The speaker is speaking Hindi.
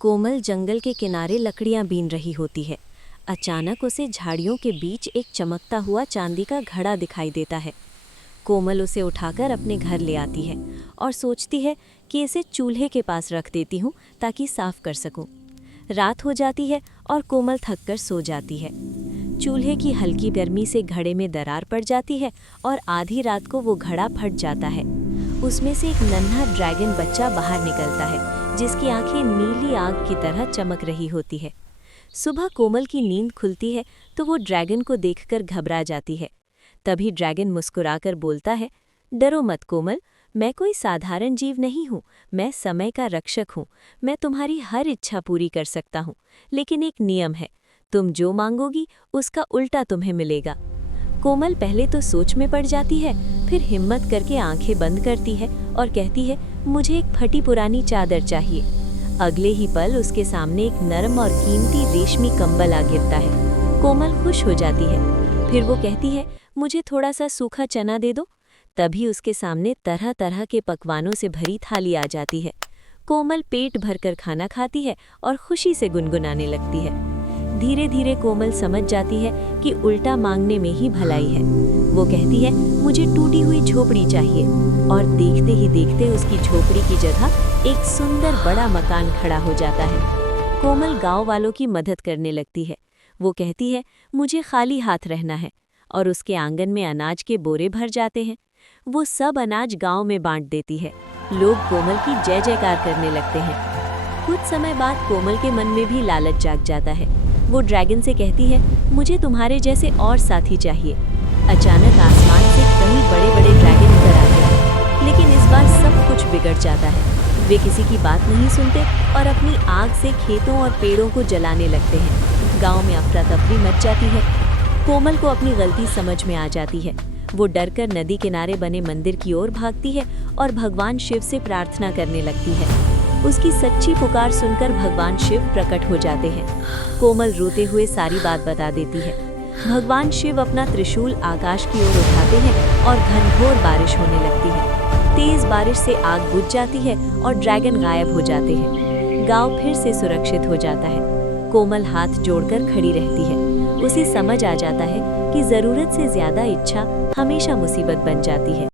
कोमल जंगल के किनारे लकड़ियां बीन रही होती है। अचानक उसे झाड़ियों के बीच एक चमकता हुआ चांदी का घड़ा दिखाई देता है। कोमल उसे उठाकर अपने घर ले आती है और सोचती है कि इसे चूल्हे के पास रख देती हूँ ताकि साफ कर सकूं। रात हो जाती है और कोमल थककर सो जाती है। चूल्हे की हल्की गर्मी से घड़े में दरार पड़ जाती है और आधी रात को वो घड़ा फट जाता है। उसमें से एक नन्हा ड्रैगन बच्चा बाहर निकलता है, जिसकी आंखें नीली आग की तरह चमक रही होती है। सुबह कोमल की नींद खुलती है तो वो ड्रैगन को देखकर घबरा जाती है। तभी ड्रैगन मुस्कुराकर बोलता है, डरो मत कोमल, मैं कोई साधारण जीव नहीं हूँ, मैं समय का रक्षक हूँ। मैं तुम्हारी हर इच्छा पूरी कर सकता हूँ, लेकिन एक नियम है, तुम जो मांगोगी उसका उल्टा तुम्हें मिलेगा। कोमल पहले तो सोच में पड़ जाती है, फिर हिम्मत करके आंखें बंद करती है और कहती है, मुझे एक फटी पुरानी चादर चाहिए। अगले ही पल उसके सामने एक नरम और कीमती रेशमी कंबल आ गिरता है। कोमल खुश हो जाती है। फिर वो कहती है, मुझे थोड़ा सा सूखा चना दे दो। तभी उसके सामने तरह तरह के पकवानों से भरी थाली आ जाती है। कोमल पेट भरकर खाना खाती है और खुशी से गुनगुनाने लगती है। धीरे धीरे कोमल समझ जाती है कि उल्टा मांगने में ही भलाई है। वो कहती है, मुझे टूटी हुई झोपड़ी चाहिए, और देखते ही देखते उसकी झोपड़ी की जगह एक सुंदर बड़ा मकान खड़ा हो जाता है। कोमल गांव वालों की मदद करने लगती है। वो कहती है, मुझे खाली हाथ रहना है, और उसके आंगन में अनाज के बोरे भर जाते हैं। वो सब अनाज गांव में बांट देती है। लोग कोमल की जय जयकार करने लगते हैं। कुछ समय बाद कोमल के मन में भी लालच जाग जाता है। वो ड्रैगन से कहती है, मुझे तुम्हारे जैसे और साथी चाहिए। अचानक आसमान से कई बड़े बड़े ड्रैगन उतर आते हैं, लेकिन इस बार सब कुछ बिगड़ जाता है। वे किसी की बात नहीं सुनते और अपनी आग से खेतों और पेड़ों को जलाने लगते हैं। गांव में अफरा तफरी मच जाती है। कोमल को अपनी गलती समझ में आ जाती है। वो डरकर नदी किनारे बने मंदिर की ओर भागती है और भगवान शिव से प्रार्थना करने लगती है। उसकी सच्ची पुकार सुनकर भगवान शिव प्रकट हो जाते हैं। कोमल रोते हुए सारी बात बता देती है। भगवान शिव अपना त्रिशूल आकाश की ओर उठाते हैं और घनघोर बारिश होने लगती है। तेज बारिश से आग बुझ जाती है और ड्रैगन गायब हो जाते हैं। गांव फिर से सुरक्षित हो जाता है। कोमल हाथ जोड़कर खड़ी रहती है। उसे समझ आ जाता है कि जरूरत से ज्यादा इच्छा हमेशा मुसीबत बन जाती है।